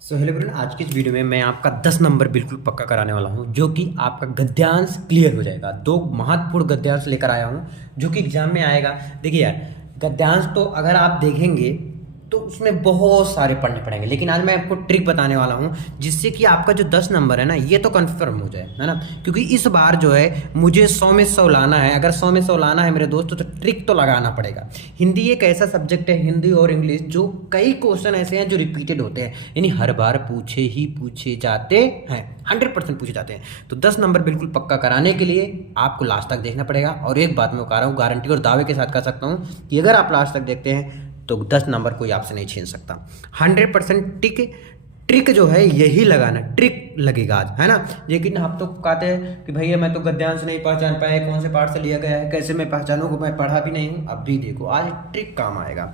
So hello everyone, आज की इस वीडियो में मैं आपका 10 नंबर बिल्कुल पक्का कराने वाला हूं, जो कि आपका गद्यांश क्लियर हो जाएगा। दो महत्वपूर्ण गद्यांश लेकर आया हूं जो कि एग्जाम में आएगा। देखिए यार, गद्यांश तो अगर आप देखेंगे तो उसमें बहुत सारे पढ़ने पड़ेंगे, लेकिन आज मैं आपको ट्रिक बताने वाला हूं जिससे कि आपका जो 10 नंबर है ना, ये तो कंफर्म हो जाए, है ना। क्योंकि इस बार जो है मुझे 100 में 100 लाना है। अगर 100 में 100 लाना है मेरे दोस्तों, तो ट्रिक तो लगाना पड़ेगा। हिंदी एक ऐसा सब्जेक्ट है, हिंदी और इंग्लिश, जो कई क्वेश्चन ऐसे हैं जो रिपीटेड होते हैं, यानी हर बार पूछे ही पूछे जाते हैं, 100% पूछे जाते हैं। तो 10 नंबर बिल्कुल पक्का कराने के लिए आपको लास्ट तक देखना पड़ेगा। और एक बात मैं कह रहा हूँ, गारंटी और दावे के साथ कह सकता हूँ कि अगर आप लास्ट तक देखते हैं तो 10 नंबर कोई आपसे नहीं छीन सकता। 100% ट्रिक जो है यही लगाना, ट्रिक लगेगा आज, है ना। लेकिन आप तो कहते हैं कि भैया मैं तो गद्यांश नहीं पहचान पाए, कौन से पार्ट से लिया गया है, कैसे मैं पहचानूँ, मैं पढ़ा भी नहीं हूँ। अब भी देखो, आज ट्रिक काम आएगा।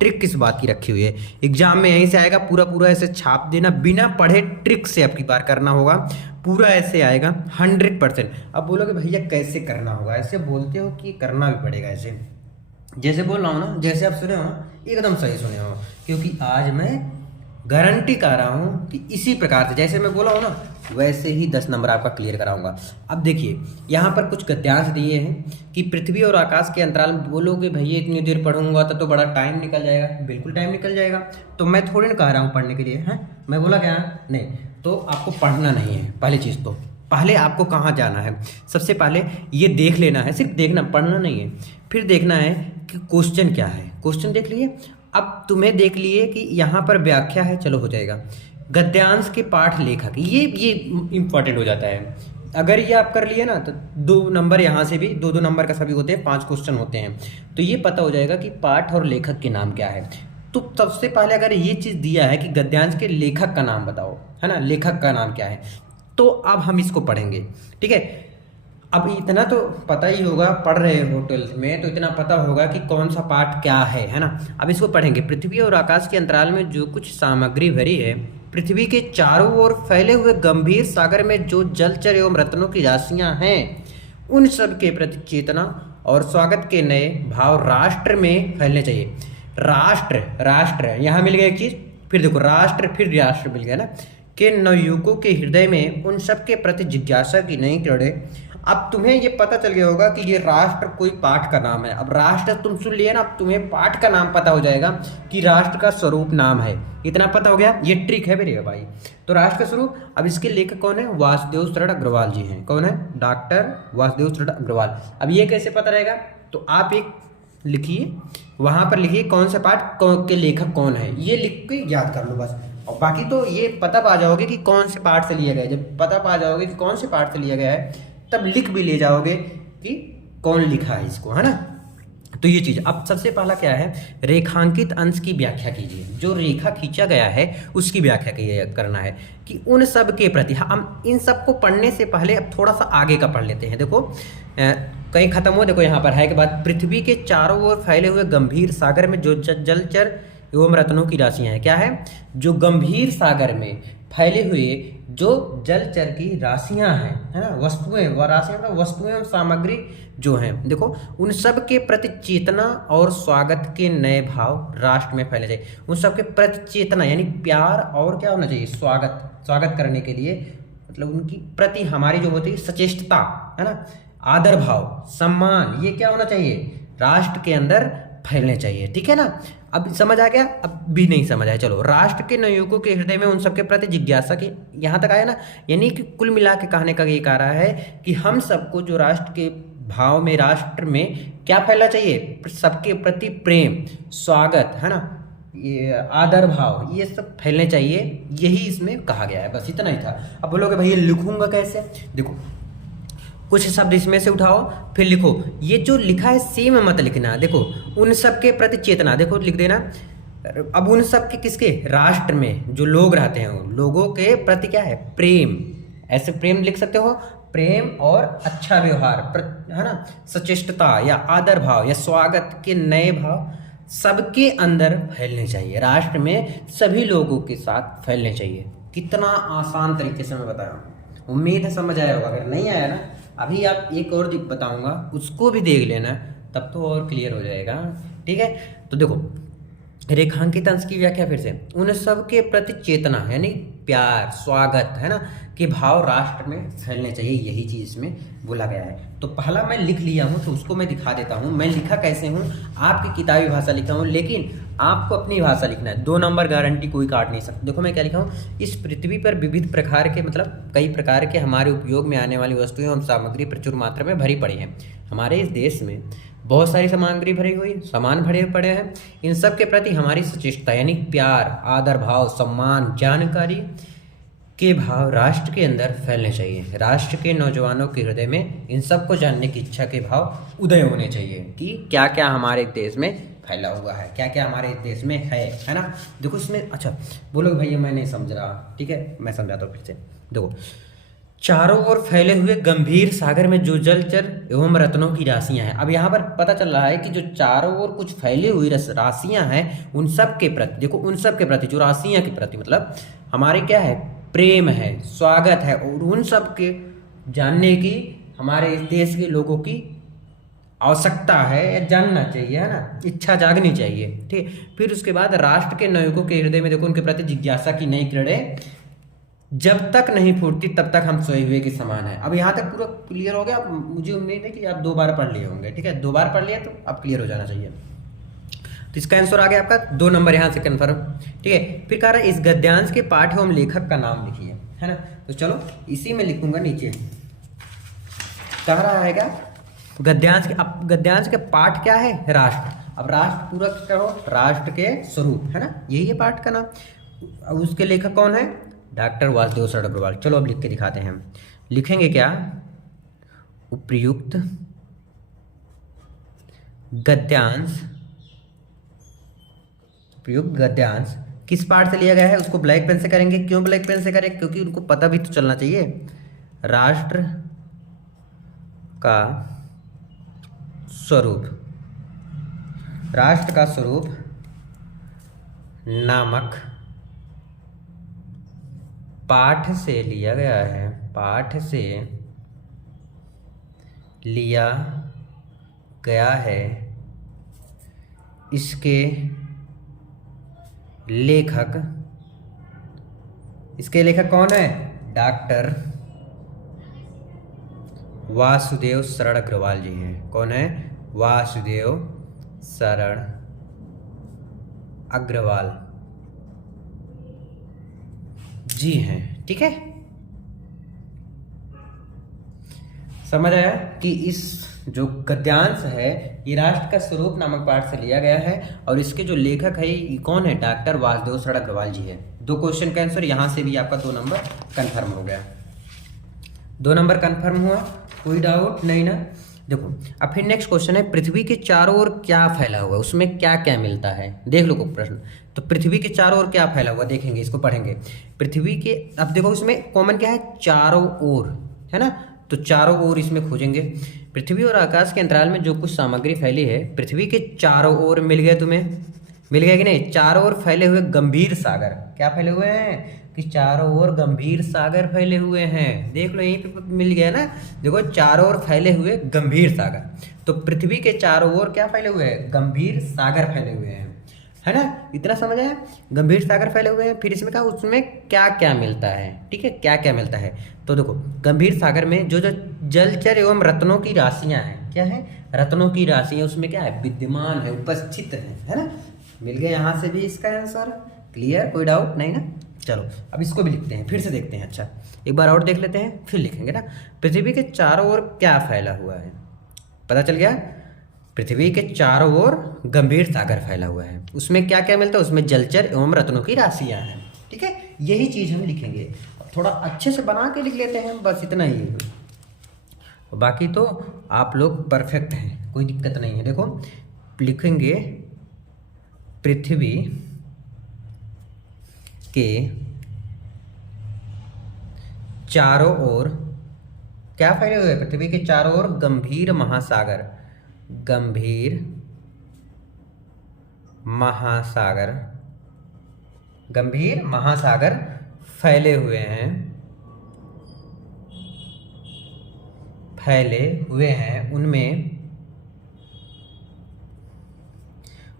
ट्रिक किस बात की रखी हुई है, एग्जाम में यहीं से आएगा। पूरा पूरा ऐसे छाप देना, बिना पढ़े ट्रिक से आपकी बार करना होगा। पूरा ऐसे आएगा 100%। अब बोलोगे भैया कैसे करना होगा, ऐसे बोलते हो कि करना भी पड़ेगा ऐसे। जैसे बोल रहा हूँ ना, जैसे आप सुने हो ना, एकदम सही सुने हो। क्योंकि आज मैं गारंटी कर रहा हूँ कि इसी प्रकार से जैसे मैं बोला हूँ ना, वैसे ही 10 नंबर आपका क्लियर कराऊंगा। अब देखिए, यहाँ पर कुछ गद्यांश दिए हैं कि पृथ्वी और आकाश के अंतराल में। बोलोगे भैया इतनी देर पढ़ूंगा तो बड़ा टाइम निकल जाएगा। बिल्कुल टाइम निकल जाएगा। तो मैं थोड़ी ना कह रहा हूँ पढ़ने के लिए, है। मैं बोला क्या नहीं, तो आपको पढ़ना नहीं है। पहली चीज़ तो पहले आपको कहाँ जाना है, सबसे पहले ये देख लेना है। सिर्फ देखना, पढ़ना नहीं है। फिर देखना है कि क्वेश्चन क्या है। क्वेश्चन देख लिए। अब तुम्हें देख लिए कि यहाँ पर व्याख्या है, चलो हो जाएगा। गद्यांश के पाठ लेखक, ये इंपॉर्टेंट हो जाता है। अगर ये आप कर लिए ना, तो 2 नंबर यहाँ से भी, 2-2 नंबर का सभी होते हैं, 5 क्वेश्चन होते हैं। तो ये पता हो जाएगा कि पाठ और लेखक के नाम क्या है। तो सबसे पहले अगर ये चीज़ दिया है कि गद्यांश के लेखक का नाम बताओ, है ना, लेखक का नाम क्या है, तो अब हम इसको पढ़ेंगे, ठीक है। अब इतना तो पता ही होगा, पढ़ रहे हो 12th में, तो इतना पता होगा कि कौन सा पाठ क्या है ना। अब इसको पढ़ेंगे। पृथ्वी और आकाश के अंतराल में जो कुछ सामग्री भरी है, पृथ्वी के चारों ओर फैले हुए गंभीर सागर में जो जलचर एवं रत्नों की राशियां हैं, उन सब के प्रति चेतना और स्वागत के नए भाव राष्ट्र में फैलने चाहिए। राष्ट्र, राष्ट्र यहाँ मिल गया एक चीज, फिर देखो राष्ट्र, फिर राष्ट्र मिल गया ना, के नवयुवकों के हृदय में उन सब के प्रति जिज्ञासा की नई किरणें। अब तुम्हें ये पता चल गया होगा कि ये राष्ट्र कोई पाठ का नाम है। अब राष्ट्र तुम सुन लिए ना, अब तुम्हें पाठ का नाम पता हो जाएगा कि राष्ट्र का स्वरूप नाम है। इतना पता हो गया, ये ट्रिक है मेरे भाई। तो राष्ट्र का स्वरूप, अब इसके लेखक कौन है, वासुदेव शरण अग्रवाल जी हैं। कौन है, डॉक्टर वासुदेव शरण अग्रवाल। अब ये कैसे पता रहेगा, तो आप एक लिखिए, वहां पर लिखिए कौन सा पाठ के लेखक कौन है, ये लिख के याद कर लो बस। और बाकी तो ये पता पा जाओगे कि कौन से पाठ से लिया गया है। जब पता पा जाओगे कि कौन से पाठ से लिया गया है, तब लिख भी ले जाओगे कि कौन लिखा है इसको, है ना। तो ये चीज, अब सबसे पहला क्या है, रेखांकित अंश की व्याख्या कीजिए। जो रेखा खींचा गया है उसकी व्याख्या करना है कि उन सब के प्रति। हम इन सब को पढ़ने से पहले अब थोड़ा सा आगे का पढ़ लेते हैं। देखो कहीं खत्म हो, देखो यहाँ पर है के बाद, पृथ्वी के चारों ओर फैले हुए गंभीर सागर में जो जलचर एवं रत्नों की राशियां हैं। क्या है, जो गंभीर सागर में फैले हुए जो जलचर की राशियां हैं, है ना, वस्तुएं, व राशियां मतलब वस्तुएं और सामग्री जो हैं, देखो उन सब के प्रति चेतना और स्वागत के नए भाव राष्ट्र में फैले चाहिए। उन सब के प्रति चेतना यानी प्यार, और क्या होना चाहिए, स्वागत, स्वागत करने के लिए, मतलब उनकी प्रति हमारी जो होती है सचेष्टता, है ना, आदर भाव, सम्मान, ये क्या होना चाहिए, राष्ट्र के अंदर फैलने चाहिए, ठीक है ना। अब समझ आ गया, अब भी नहीं समझ आया, चलो। राष्ट्र के नवयुवकों के हृदय में उन सबके प्रति जिज्ञासा की, यहाँ तक आया ना। यानी कि कुल मिला के कहने का ये कह रहा है कि हम सबको जो राष्ट्र के भाव में, राष्ट्र में क्या फैलना चाहिए, सबके प्रति प्रेम, स्वागत, है ना, ये आदर भाव, ये सब फैलने चाहिए। यही इसमें कहा गया है, बस इतना ही था। अब बोलोगे भैया लिखूंगा कैसे, देखो कुछ शब्द इसमें से उठाओ, फिर लिखो। ये जो लिखा है सेम मत लिखना। देखो उन सब के प्रति चेतना, देखो लिख देना। अब उन सब के किसके, राष्ट्र में जो लोग रहते हैं, लोगों के प्रति क्या है, प्रेम। ऐसे प्रेम लिख सकते हो, प्रेम और अच्छा व्यवहार, है ना, सचेष्टता या आदर भाव या स्वागत के नए भाव सबके अंदर फैलने चाहिए। राष्ट्र में सभी लोगों के साथ फैलने चाहिए। कितना आसान तरीके से मैं बताया हूँ, उम्मीद है समझ आया होगा। अगर नहीं आया ना, अभी आप एक और बताऊंगा, उसको भी देख लेना, तब तो और क्लियर हो जाएगा, ठीक है। तो देखो रेखांकित अंश की व्याख्या फिर से, उन सब के प्रति चेतना यानी प्यार, स्वागत, है ना, के भाव राष्ट्र में फैलने चाहिए, यही चीज़ इसमें बोला गया है। तो पहला मैं लिख लिया हूँ तो उसको मैं दिखा देता हूँ। मैं लिखा कैसे हूँ, आपकी किताबी भाषा लिखा हूँ, लेकिन आपको अपनी भाषा लिखना है। 2 नंबर गारंटी कोई काट नहीं सकता। देखो मैं क्या लिखा हूँ, इस पृथ्वी पर विविध प्रकार के, मतलब कई प्रकार के हमारे उपयोग में आने वाली वस्तुएं एवं सामग्री प्रचुर मात्रा में भरी पड़ी हैं। हमारे इस देश में बहुत सारी सामग्री भरी हुई, सामान भरे पड़े हैं। इन सब के प्रति हमारी सचेतता यानी प्यार, आदर भाव, सम्मान, जानकारी के भाव राष्ट्र के अंदर फैलने चाहिए। राष्ट्र के नौजवानों के हृदय में इन सब को जानने की इच्छा के भाव उदय होने चाहिए कि क्या क्या हमारे देश में फैला हुआ है, क्या क्या हमारे देश में है ना। देखो इसमें, अच्छा बोलो भैया मैं नहीं समझ रहा, ठीक है मैं समझाता हूँ फिर से। देखो, चारों ओर फैले हुए गंभीर सागर में जो जलचर एवं रत्नों की राशियां हैं। अब यहाँ पर पता चल रहा है कि जो चारों ओर कुछ फैली हुई राशियां हैं, उन सब के प्रति, देखो उन सब के प्रति, जो राशियां के प्रति मतलब हमारे क्या है, प्रेम है, स्वागत है, और उन सब के जानने की हमारे इस देश के लोगों की आवश्यकता है या जानना चाहिए, है ना, इच्छा जागनी चाहिए, ठीक है। फिर उसके बाद राष्ट्र के नायकों के हृदय में देखो उनके प्रति जिज्ञासा की नई किरणें जब तक नहीं फूटती तब तक हम सोए हुए के समान है। अब यहाँ तक पूरा क्लियर हो गया। मुझे उम्मीद है कि आप 2 बार पढ़ लिए होंगे, ठीक है, 2 बार पढ़ लिया तो अब क्लियर हो जाना चाहिए। तो इसका आंसर आ गया आपका 2 नंबर यहाँ से कन्फर्म, ठीक है। फिर कह रहा है इस गद्यांश के पाठ एवं लेखक का नाम लिखिए, है ना। तो चलो इसी में लिखूंगा नीचे, कह रहा है क्या, गद्यांश के, अब गद्यांश के पाठ क्या है, राष्ट्र। अब राष्ट्र पूरा करो, राष्ट्र के स्वरूप, है ना, यही है पाठ का नाम। अब उसके लेखक कौन है, डॉक्टर वासुदेव शरण अग्रवाल। चलो अब लिख के दिखाते हैं हम। लिखेंगे क्या, उपर्युक्त गद्यांश, उपयुक्त गद्यांश किस पाठ से लिया गया है, उसको ब्लैक पेन से करेंगे। क्यों ब्लैक पेन से करें, क्योंकि उनको पता भी तो चलना चाहिए। राष्ट्र का स्वरूप, राष्ट्र का स्वरूप नामक पाठ से लिया गया है, पाठ से लिया गया है। इसके लेखक, इसके लेखक कौन है, डॉक्टर वासुदेव शरण अग्रवाल जी हैं। कौन है, वासुदेव शरण अग्रवाल जी हैं, ठीक है। समझ आया कि इस जो गद्यांश है ये राष्ट्र का स्वरूप नामक पाठ से लिया गया है, और इसके जो लेखक है ये कौन है, डॉक्टर वासुदेव शरण अग्रवाल जी है। 2 क्वेश्चन का आंसर यहाँ से भी आपका 2 नंबर कंफर्म हो गया। 2 नंबर कंफर्म हुआ, कोई डाउट नहीं ना। देखो अब फिर नेक्स्ट क्वेश्चन है, पृथ्वी के चारों ओर क्या फैला हुआ, उसमें क्या क्या मिलता है, देख लो प्रश्न। तो पृथ्वी के चारों ओर क्या फैला हुआ देखेंगे, इसको पढ़ेंगे। पृथ्वी के, अब देखो इसमें कॉमन क्या है, चारों ओर, है ना, तो चारों ओर इसमें खोजेंगे। पृथ्वी और आकाश के अंतराल में जो कुछ सामग्री फैली है, पृथ्वी के चारों ओर मिल गया, तुम्हें मिल गया कि नहीं। चारों ओर फैले हुए गंभीर सागर, क्या फैले हुए हैं कि चारों ओर गंभीर सागर फैले हुए हैं, देख लो यहीं पे मिल गया ना। देखो चारों ओर फैले हुए गंभीर सागर, तो पृथ्वी के चारों ओर क्या फैले हुए हैं, गंभीर सागर फैले हुए हैं, है ना, इतना समझ आया, गंभीर सागर फैले हुए हैं। फिर इसमें कहा उसमें क्या क्या मिलता है, ठीक है, क्या क्या मिलता है। तो देखो गंभीर सागर में जो जो जलचर एवं रत्नों की राशियां हैं, क्या है, रत्नों की राशियां उसमें क्या है, विद्यमान है, उपस्थित है ना। मिल गया यहाँ से भी इसका आंसर, क्लियर, कोई डाउट नहीं ना। चलो अब इसको भी लिखते हैं, फिर से देखते हैं। अच्छा एक बार और देख लेते हैं फिर लिखेंगे ना। पृथ्वी के चारों ओर क्या फैला हुआ है, पता चल गया, पृथ्वी के चारों ओर गंभीर सागर फैला हुआ है, उसमें क्या क्या मिलता है, उसमें जलचर एवं रत्नों की राशियां हैं, ठीक है, यही चीज हम लिखेंगे। थोड़ा अच्छे से बना के लिख लेते हैं, बस इतना ही है, बाकी तो आप लोग परफेक्ट हैं, कोई दिक्कत नहीं है। देखो लिखेंगे पृथ्वी के चारों ओर क्या फैले हुए, पृथ्वी के चारों ओर गंभीर महासागर, गंभीर महासागर, गंभीर महासागर फैले हुए हैं, फैले हुए हैं।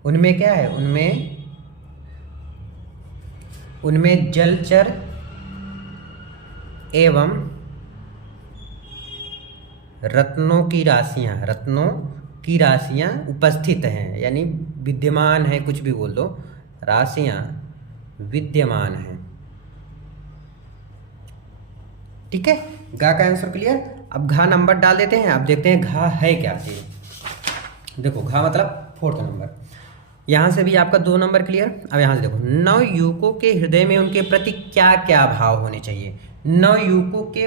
उनमें क्या है, उनमें उनमें जलचर एवं रत्नों की राशियां उपस्थित हैं, यानी विद्यमान है, कुछ भी बोल दो, राशियां विद्यमान हैं। ठीक है, घा का आंसर क्लियर। अब घा नंबर डाल देते हैं, अब देखते हैं घा है क्या चीज। देखो घा मतलब 4th नंबर, यहां से भी आपका 2 नंबर क्लियर। अब यहां से देखो, नवयुवकों के हृदय में उनके प्रति क्या क्या भाव होने चाहिए। नवयुवकों के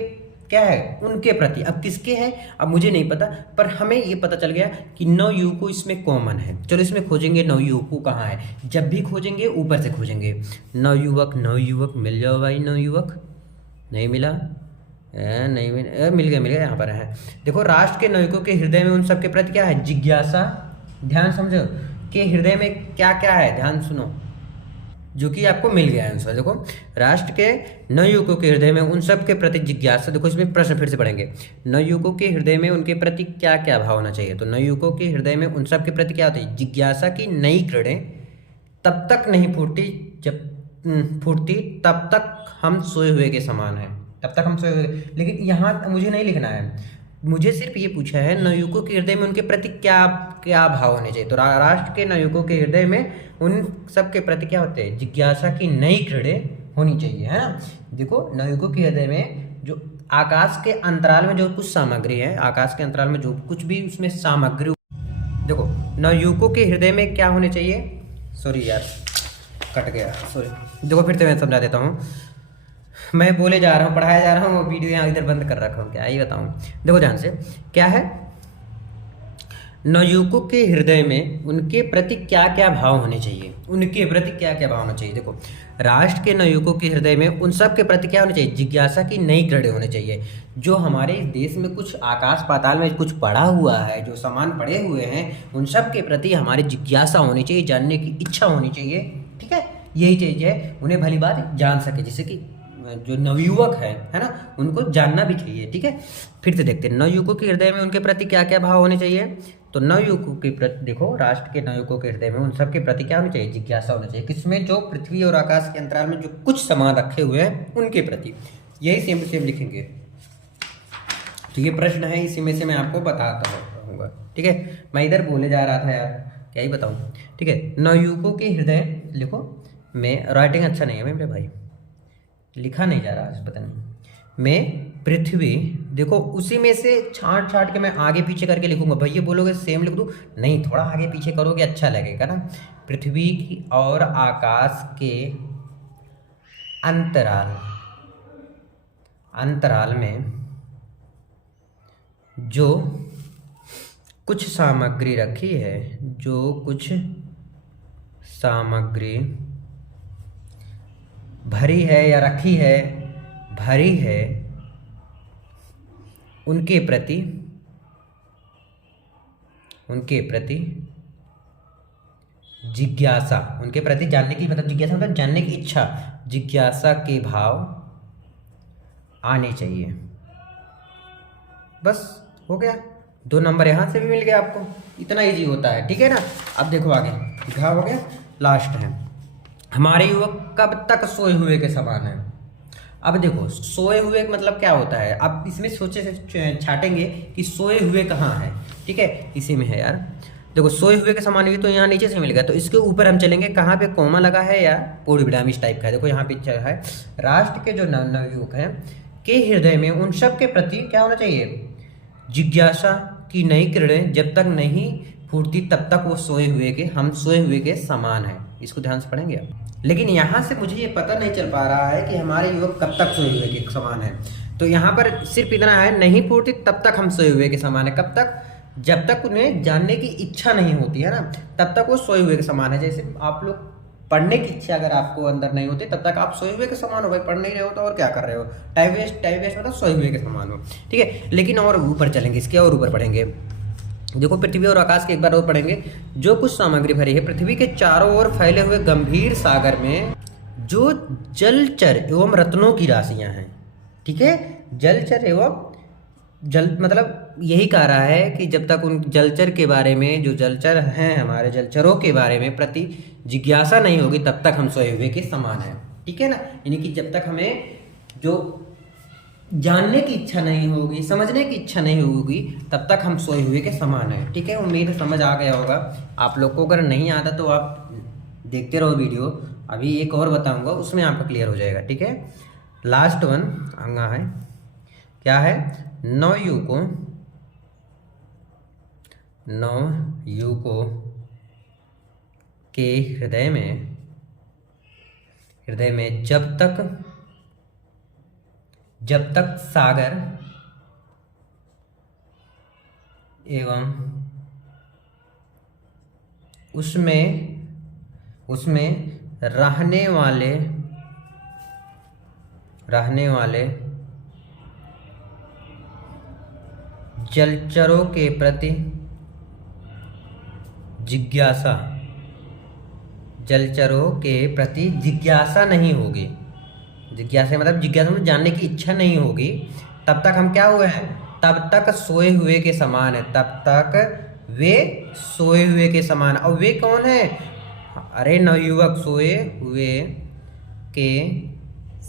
क्या है, उनके प्रति। अब किसके हैं अब मुझे नहीं पता, पर हमें ये पता चल गया कि नवयुवकों इसमें कॉमन है। चलो इसमें खोजेंगे नवयुवकों कहाँ है, जब भी खोजेंगे ऊपर से खोजेंगे। नवयुवक मिल जाओ भाई, नवयुवक नहीं मिला, नहीं मिल गया यहाँ पर है। देखो राष्ट्र के नवयुवकों के हृदय में उन सबके प्रति क्या है, जिज्ञासा। ध्यान समझो कि हृदय में क्या क्या है, ध्यान सुनो, जो कि आपको मिल गया आंसर। देखो राष्ट्र के नवयुवकों के हृदय में उन सब के प्रति जिज्ञासा। देखो इसमें प्रश्न फिर से पढ़ेंगे, नवयुवकों के हृदय में उनके प्रति क्या क्या भाव होना चाहिए। तो नवयुवकों के हृदय में उन सब के प्रति क्या होती है, जिज्ञासा की नई किरणें तब तक नहीं फूटती जब फूटती तब तक हम सोए हुए के समान है, तब तक हम सोए हुए। लेकिन यहाँ मुझे नहीं लिखना है, मुझे सिर्फ ये पूछा है नवयुवकों के हृदय में उनके प्रति क्या क्या भाव होने चाहिए। तो राष्ट्र के नवयुवकों के हृदय में उन सब के प्रति क्या होते हैं, जिज्ञासा की नई किरणें होनी चाहिए, है ना। देखो नवयुवकों के हृदय में जो आकाश के अंतराल में जो कुछ सामग्री है, आकाश के अंतराल में जो कुछ भी उसमें सामग्री, देखो नवयुवकों के हृदय में क्या होने चाहिए। सॉरी यार कट गया, सॉरी। देखो फिर से मैं समझा देता हूँ, मैं बोले जा रहा हूँ, पढ़ाया जा रहा हूँ, वीडियो यहाँ इधर बंद कर रखा हूँ, क्या ही बताऊँ। देखो ध्यान से, क्या है, नवयुवकों के हृदय में उनके प्रति क्या क्या भाव होने चाहिए, उनके प्रति क्या क्या भाव होना चाहिए। देखो राष्ट्र के नवयुवकों के हृदय में उन सब के प्रति क्या होना चाहिए, जिज्ञासा की नई किरणें होने चाहिए। जो हमारे इस देश में कुछ आकाश पाताल में कुछ पड़ा हुआ है, जो सामान पड़े हुए हैं, उन सब के प्रति हमारी जिज्ञासा होनी चाहिए, जानने की इच्छा होनी चाहिए। ठीक है, यही चीज़ है, उन्हें भली बात जान सके, जिससे कि जो नवयुवक है ना, उनको जानना भी चाहिए। ठीक है, फिर से देखते हैं, नवयुवकों के हृदय में उनके प्रति क्या क्या भाव होने चाहिए। तो नवयुवकों के प्रति, देखो राष्ट्र के नवयुवकों के हृदय में उन सब के प्रति क्या होना चाहिए, जिज्ञासा होना चाहिए। किसमें, जो पृथ्वी और आकाश के अंतराल में जो कुछ सामान रखे हुए हैं उनके प्रति। यही सेम टू सेम लिखेंगे। तो ये प्रश्न है, इसी में से मैं आपको बताता रहूँगा। ठीक है, मैं इधर बोले जा रहा था यार, क्या ही बताऊँ। ठीक है, नवयुवकों के हृदय, लिखो, मैं राइटिंग अच्छा नहीं है मेरे भाई, लिखा नहीं जा रहा, पता नहीं। मैं पृथ्वी, देखो उसी में से छांट छांट के मैं आगे पीछे करके लिखूंगा। भैया बोलोगे सेम लिख दूं, नहीं, थोड़ा आगे पीछे करोगे अच्छा लगेगा ना। पृथ्वी की और आकाश के अंतराल में जो कुछ सामग्री रखी है, जो कुछ सामग्री भरी है या रखी है, भरी है, उनके प्रति जिज्ञासा, उनके प्रति जानने की, मतलब जिज्ञासा मतलब जानने की इच्छा, जिज्ञासा के भाव आने चाहिए। बस हो गया, 2 नंबर यहाँ से भी मिल गया आपको, इतना इजी होता है। ठीक है ना। अब देखो आगे, घा हो गया, लास्ट है, हमारे युवक कब तक सोए हुए के समान है। अब देखो सोए हुए मतलब क्या होता है, अब इसमें सोचे से छाटेंगे कि सोए हुए कहाँ है। ठीक है, इसी में है यार। देखो सोए हुए के समान भी तो यहाँ नीचे से मिल गया, तो इसके ऊपर हम चलेंगे, कहाँ पे कॉमा लगा है या पूर्ण विराम इस टाइप का है। देखो यहाँ पे है, राष्ट्र के जो नवयुवक हैं के हृदय में उन सब के प्रति क्या होना चाहिए, जिज्ञासा की नई किरणें जब तक नहीं फूटती तब तक वो सोए हुए के समान है। इसको ध्यान से पढ़ेंगे आप। लेकिन यहाँ से मुझे ये पता नहीं चल पा रहा है कि हमारे युवक कब तक सोए हुए के समान है। तो यहाँ पर सिर्फ इतना है, नहीं फूटती तब तक हम सोए हुए के समान है। कब तक, जब तक उन्हें जानने की इच्छा नहीं होती है ना, तब तक वो सोए हुए के समान है। जैसे आप लोग पढ़ने की इच्छा अगर आपको अंदर नहीं होती तब तक आप सोए हुए के समान हो। भाई पढ़ नहीं रहे हो तो और क्या कर रहे हो, टाइम वेस्ट मतलब सोए हुए के समान हो। ठीक है, लेकिन और ऊपर चलेंगे, इसके और ऊपर पढ़ेंगे। देखो पृथ्वी और आकाश के एक बार और पढ़ेंगे, जो कुछ सामग्री भरी है पृथ्वी के चारों ओर फैले हुए गंभीर सागर में जो जलचर एवं रत्नों की राशियां हैं। ठीक है, जलचर एवं मतलब यही कह रहा है कि जब तक उन जलचर के बारे में, जो जलचर हैं हमारे जलचरों के बारे में प्रति जिज्ञासा नहीं होगी तब तक हम सोए हुए के समान हैं। ठीक है ना। यानी कि जब तक हमें जो जानने की इच्छा नहीं होगी, समझने की इच्छा नहीं होगी, तब तक हम सोए हुए के समान है। ठीक है, उम्मीद है समझ आ गया होगा आप लोग को। अगर नहीं आता तो आप देखते रहो वीडियो, अभी एक और बताऊंगा उसमें आपका क्लियर हो जाएगा। ठीक है, लास्ट वन अंगा है, क्या है, नवयुवकों के हृदय में जब तक सागर एवं उसमें रहने वाले जलचरों के प्रति जिज्ञासा नहीं होगी, जिज्ञासा मतलब जानने की इच्छा नहीं होगी, तब तक हम क्या हुए हैं, तब तक सोए हुए के समान है, तब तक वे सोए हुए के समान। और वे कौन है, अरे नवयुवक सोए हुए के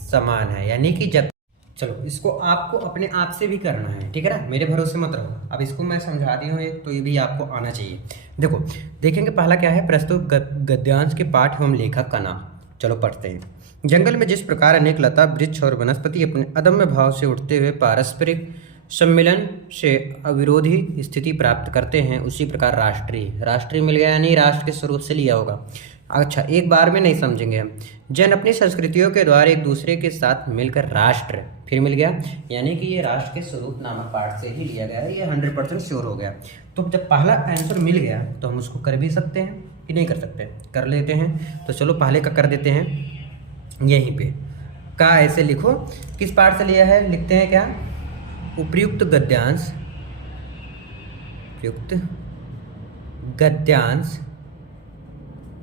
समान है। यानी कि जब, चलो इसको आपको अपने आप से भी करना है, ठीक है ना, मेरे भरोसे मत रहो। अब इसको मैं समझा दी हूँ एक, तो ये भी आपको आना चाहिए। देखो देखेंगे पहला क्या है, प्रस्तुत गद्यांश के पाठ एवं लेखक का नाम। चलो पढ़ते हैं। जंगल में जिस प्रकार अनेक लता वृक्ष और वनस्पति अपने अदम्य भाव से उठते हुए पारस्परिक सम्मिलन से अविरोधी स्थिति प्राप्त करते हैं, उसी प्रकार राष्ट्रीय मिल गया, यानी राष्ट्र के स्वरूप से लिया होगा। अच्छा, एक बार में नहीं समझेंगे हम। जन अपनी संस्कृतियों के द्वारा एक दूसरे के साथ मिलकर राष्ट्र, फिर मिल गया, यानी कि ये राष्ट्र के स्वरूप नामक पाठ से ही लिया गया है, ये 100% श्योर हो गया। तो जब पहला आंसर मिल गया तो हम उसको कर भी सकते हैं कि नहीं कर सकते, कर लेते हैं। तो चलो पहले का कर देते हैं, यहीं पे का ऐसे लिखो, किस पाठ से लिया है, लिखते हैं क्या, उपयुक्त गद्यांश,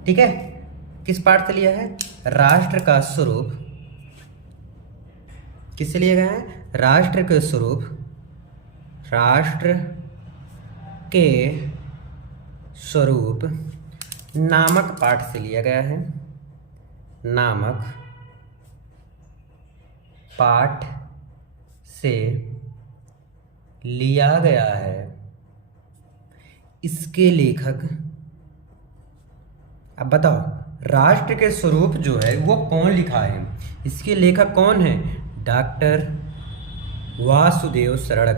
ठीक है, किस पाठ से लिया है, राष्ट्र का स्वरूप, किससे लिया गया है, राष्ट्र के स्वरूप, राष्ट्र के स्वरूप नामक पाठ से लिया गया है, नामक पाठ से लिया गया है। इसके लेखक, अब बताओ राष्ट्र के स्वरूप जो है वो कौन लिखा है, इसके लेखक कौन है, डॉक्टर वासुदेव शरण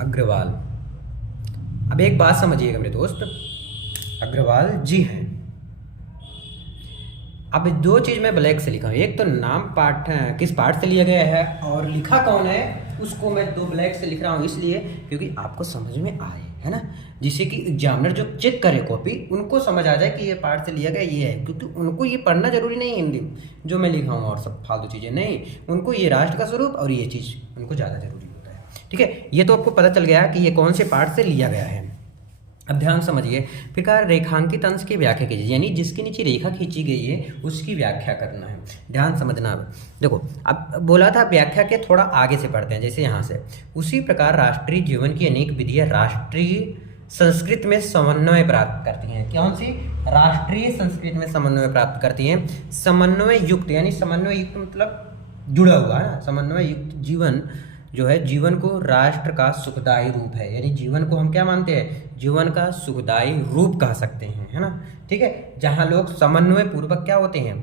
अग्रवाल। अब एक बात समझिएगा मेरे दोस्त, अग्रवाल जी हैं। अब दो चीज मैं ब्लैक से लिखा हूँ, एक तो नाम पाठ किस पाठ से लिया गया है और लिखा कौन है, उसको मैं दो ब्लैक से लिख रहा हूँ, इसलिए क्योंकि आपको समझ में आए, है ना, जिससे कि एग्जामिनर जो चेक करे कॉपी, उनको समझ आ जाए कि ये पाठ से लिया गया ये है। क्योंकि उनको ये पढ़ना जरूरी नहीं है हिंदी जो मैं लिखा हूँ और सब फालतू चीज़ें नहीं, उनको ये राष्ट्र का स्वरूप और ये चीज़ उनको ज़्यादा जरूरी होता है। ठीक है, ये तो आपको पता चल गया कि ये कौन से पाठ से लिया गया है। अब ध्यान समझिए, प्रकार रेखांकित अंश की व्याख्या कीजिए, यानी जिसके नीचे रेखा खींची गई है उसकी व्याख्या करना है। ध्यान समझना। अब देखो, अब बोला था व्याख्या के थोड़ा आगे से पढ़ते हैं, जैसे यहाँ से, उसी प्रकार राष्ट्रीय जीवन की अनेक विधियाँ राष्ट्रीय संस्कृत में समन्वय प्राप्त करती हैं। कौन सी, राष्ट्रीय संस्कृत में समन्वय प्राप्त करती हैं। समन्वय युक्त, यानी समन्वय युक्त मतलब जुड़ा हुआ है, समन्वय युक्त जीवन जो है, जीवन को राष्ट्र का सुखदायी रूप है, यानी जीवन को हम क्या मानते हैं, जीवन का सुखदायी रूप कह सकते हैं, है ना। ठीक है, जहाँ लोग समन्वय पूर्वक क्या होते हैं,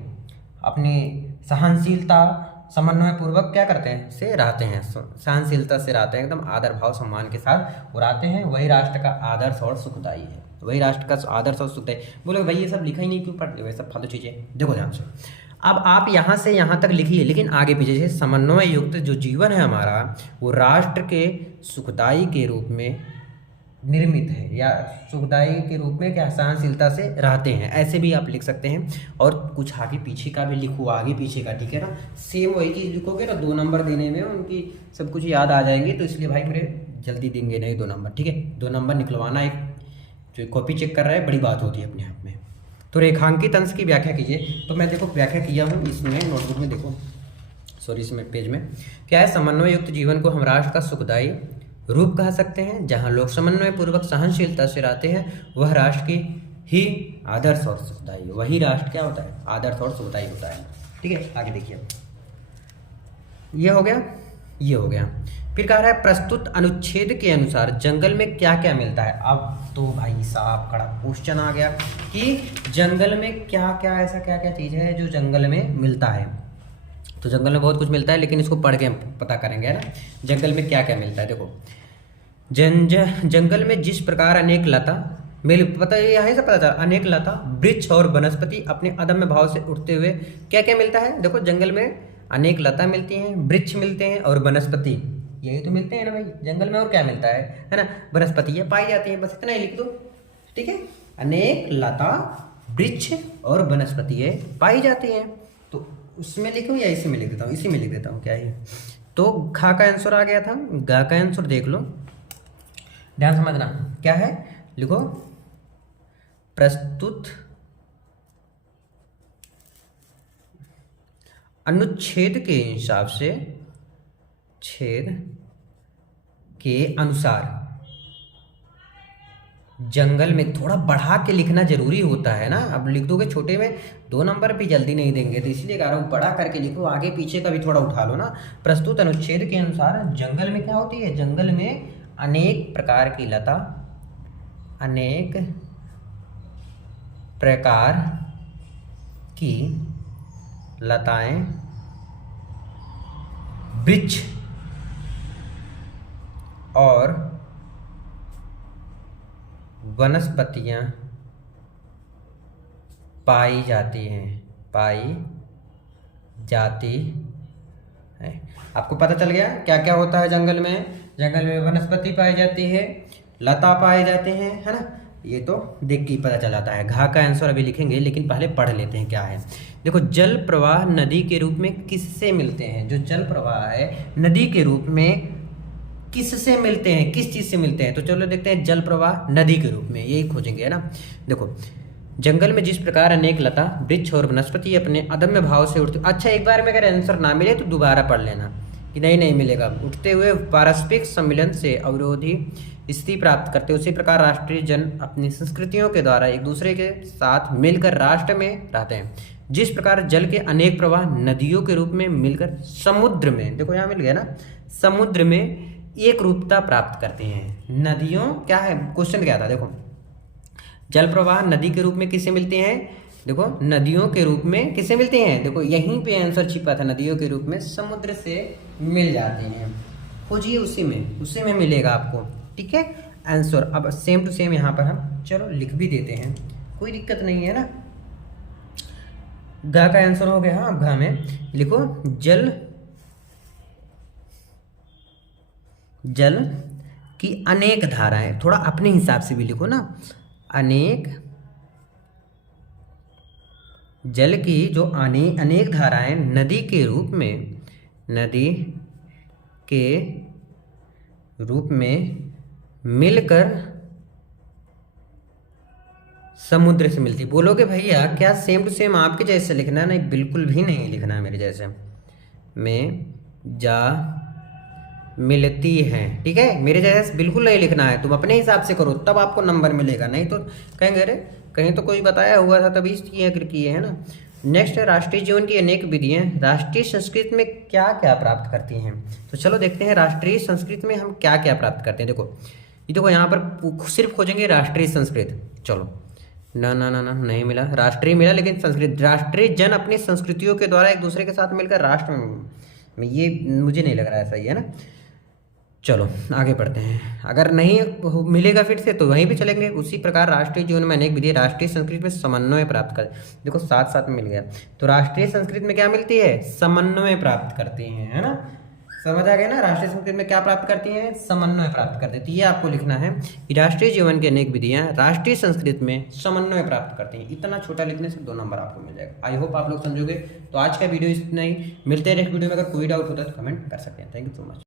अपनी सहनशीलता समन्वय पूर्वक क्या करते हैं, से रहते हैं, सहनशीलता से रहते हैं, एकदम आदर भाव सम्मान के साथ उड़ाते हैं, वही राष्ट्र का आदर्श और सुखदायी है, वही राष्ट्र का आदर्श और सुखदायी। बोलो भाई ये सब लिखा ही नहीं क्यों पढ़ते हो, सब फालतू चीज़ें। देखो ध्यान से, अब आप यहाँ से यहाँ तक लिखिए, लेकिन आगे पीछे से समन्वय युक्त जो जीवन है हमारा, वो राष्ट्र के सुखदायी के रूप में निर्मित है, या सुखदायी के रूप में क्या सहनशीलता से रहते हैं, ऐसे भी आप लिख सकते हैं। और कुछ आगे पीछे का भी लिखो, आगे पीछे का, ठीक है ना, सेम वही चीज़ लिखोगे ना, 2 नंबर देने में उनकी सब कुछ याद आ जाएंगे, तो इसलिए भाई मेरे जल्दी देंगे नहीं 2 नंबर, ठीक है। 2 नंबर निकलवाना, एक जो कॉपी चेक कर रहा है, बड़ी बात होती है अपने आप में। तो रेखांकित अंश की व्याख्या कीजिए, तो मैं देखो व्याख्या किया हूँ इसमें नोटबुक में, देखो सॉरी इसमें पेज में क्या है, समन्वय युक्त जीवन को हम राष्ट्र का सुखदायी रूप कह सकते हैं, जहाँ लोग समन्वय पूर्वक सहनशीलता से रहते हैं, वह राष्ट्र की ही आदर्श और सुखदायी, वही राष्ट्र क्या होता है, आदर्श और सुखदायी होता है। ठीक है, आगे देखिए, ये हो गया, ये हो गया। फिर कह रहा है प्रस्तुत अनुच्छेद के अनुसार जंगल में क्या क्या मिलता है। अब तो भाई साहब कड़ा क्वेश्चन आ गया कि जंगल में क्या क्या, ऐसा क्या क्या चीज़ है जो जंगल में मिलता है। तो जंगल में बहुत कुछ मिलता है, लेकिन इसको पढ़ के हम पता करेंगे, है ना, जंगल में क्या क्या मिलता है। देखो, जंगल में जिस प्रकार अनेक लता मिल, पता है यहीं से पता चला, अनेक लता वृक्ष और वनस्पति अपने अदम्य भाव से उठते हुए क्या क्या मिलता है। देखो, जंगल में अनेक लता मिलती हैं, वृक्ष मिलते हैं और वनस्पति, यही तो मिलते हैं ना भाई जंगल में। और क्या मिलता है ना, वनस्पति ये पाई जाती है, बस इतना ही लिख दो। ठीक है, अनेक लता वृक्ष और वनस्पति ये पाई जाती हैं। तो उसमें लिखूं या इसी में लिख देता हूँ, इसी में लिख देता हूँ, क्या है। तो खा का आंसर आ गया था, गा का आंसर देख लो, ध्यान समझना क्या है। लिखो, प्रस्तुत अनुच्छेद के हिसाब से, छेद के अनुसार जंगल में, थोड़ा बढ़ा के लिखना जरूरी होता है ना। अब लिख दोगे छोटे में 2 नंबर भी जल्दी नहीं देंगे, तो इसलिए कह रहा हूँ बड़ा करके लिखो, आगे पीछे का भी थोड़ा उठा लो ना। प्रस्तुत अनुच्छेद के अनुसार जंगल में क्या होती है, जंगल में अनेक प्रकार की लता, अनेक प्रकार की लताएं, वृक्ष और वनस्पतियां पाई जाती हैं, पाई जाती है। आपको पता चल गया क्या क्या होता है जंगल में। जंगल में वनस्पति पाई जाती है, लता पाए जाते हैं, है ना, ये तो देख के ही पता चल जाता है। घा का आंसर अभी लिखेंगे, लेकिन पहले पढ़ लेते हैं क्या है। देखो, जल प्रवाह नदी के रूप में किससे मिलते हैं। जो जल प्रवाह है नदी के रूप में किससे मिलते हैं, किस चीज़ से मिलते हैं। तो चलो देखते हैं, जल प्रवाह नदी के रूप में, यही खोजेंगे, है ना। देखो, जंगल में जिस प्रकार अनेक लता वृक्ष और वनस्पति अपने अदम्य भाव से उठते। अच्छा, एक बार में अगर आंसर ना मिले तो दोबारा पढ़ लेना कि नहीं मिलेगा। उठते हुए पारस्परिक सम्मिलन से अवरोधी स्थिति प्राप्त करते, उसी प्रकार राष्ट्रीय जन अपनी संस्कृतियों के द्वारा एक दूसरे के साथ मिलकर राष्ट्र में रहते हैं। जिस प्रकार जल के अनेक प्रवाह नदियों के रूप में मिलकर समुद्र में, देखो यहाँ मिल गया ना, समुद्र में एक रूपता प्राप्त करते हैं। नदियों क्या है, क्वेश्चन क्या था, देखो, जल प्रवाह नदी के रूप में किससे मिलते हैं। देखो, नदियों के रूप में किससे मिलते हैं। देखो, यहीं पे आंसर छिपा था, नदियों के रूप में समुद्र से मिल जाते हैं। खोजिए, उसी में मिलेगा आपको। ठीक है, आंसर अब सेम टू सेम यहाँ पर हम चलो लिख भी देते हैं, कोई दिक्कत नहीं है ना। गा का आंसर हो गया। हाँ, अब घा में लिखो, जल की अनेक धाराएं, थोड़ा अपने हिसाब से भी लिखो ना। अनेक, जल की जो अनेक धाराएं नदी के रूप में मिलकर समुद्र से मिलती। बोलोगे भैया क्या सेम टू सेम आपके जैसे लिखना है। नहीं, बिल्कुल भी नहीं लिखना है मेरे जैसे, में जा मिलती हैं। ठीक है, मेरे जैसे बिल्कुल नहीं लिखना है, तुम अपने हिसाब से करो तब आपको नंबर मिलेगा, नहीं तो कहेंगे अरे कहीं तो कोई बताया हुआ था तभी किए, है ना। नेक्स्ट है, राष्ट्रीय जीवन की अनेक विधियाँ राष्ट्रीय संस्कृति में क्या क्या प्राप्त करती हैं। तो चलो देखते हैं राष्ट्रीय संस्कृति में हम क्या क्या प्राप्त करते हैं। देखो, ये देखो यहाँ पर सिर्फ खोजेंगे राष्ट्रीय संस्कृति। चलो, ना ना ना ना नहीं मिला, राष्ट्रीय मिला लेकिन संस्कृत। राष्ट्रीय जन अपनी संस्कृतियों के द्वारा एक दूसरे के साथ मिलकर राष्ट्र में, ये मुझे नहीं लग रहा है सही, है ना। चलो आगे बढ़ते हैं, अगर नहीं मिलेगा फिर से तो वहीं पे चलेंगे। उसी प्रकार राष्ट्रीय जीवन में अनेक विधि राष्ट्रीय संस्कृति में समन्वय प्राप्त कर, देखो साथ साथ में मिल गया। तो राष्ट्रीय संस्कृति में क्या मिलती है, समन्वय प्राप्त करती हैं, है ना। समझ आ गया ना, राष्ट्रीय संस्कृति में क्या प्राप्त करती हैं, समन्वय प्राप्त करती है। तो ये आपको लिखना है कि राष्ट्रीय जीवन की अनेक विधियां राष्ट्रीय संस्कृति में समन्वय प्राप्त करती हैं। इतना छोटा लिखने से 2 नंबर आपको मिल जाएगा। आई होप आप लोग समझोगे। तो आज का वीडियो इतना ही, मिलते हैं नेक्स्ट वीडियो में। अगर कोई डाउट होता है तो कमेंट कर सकते हैं। Thank you so much.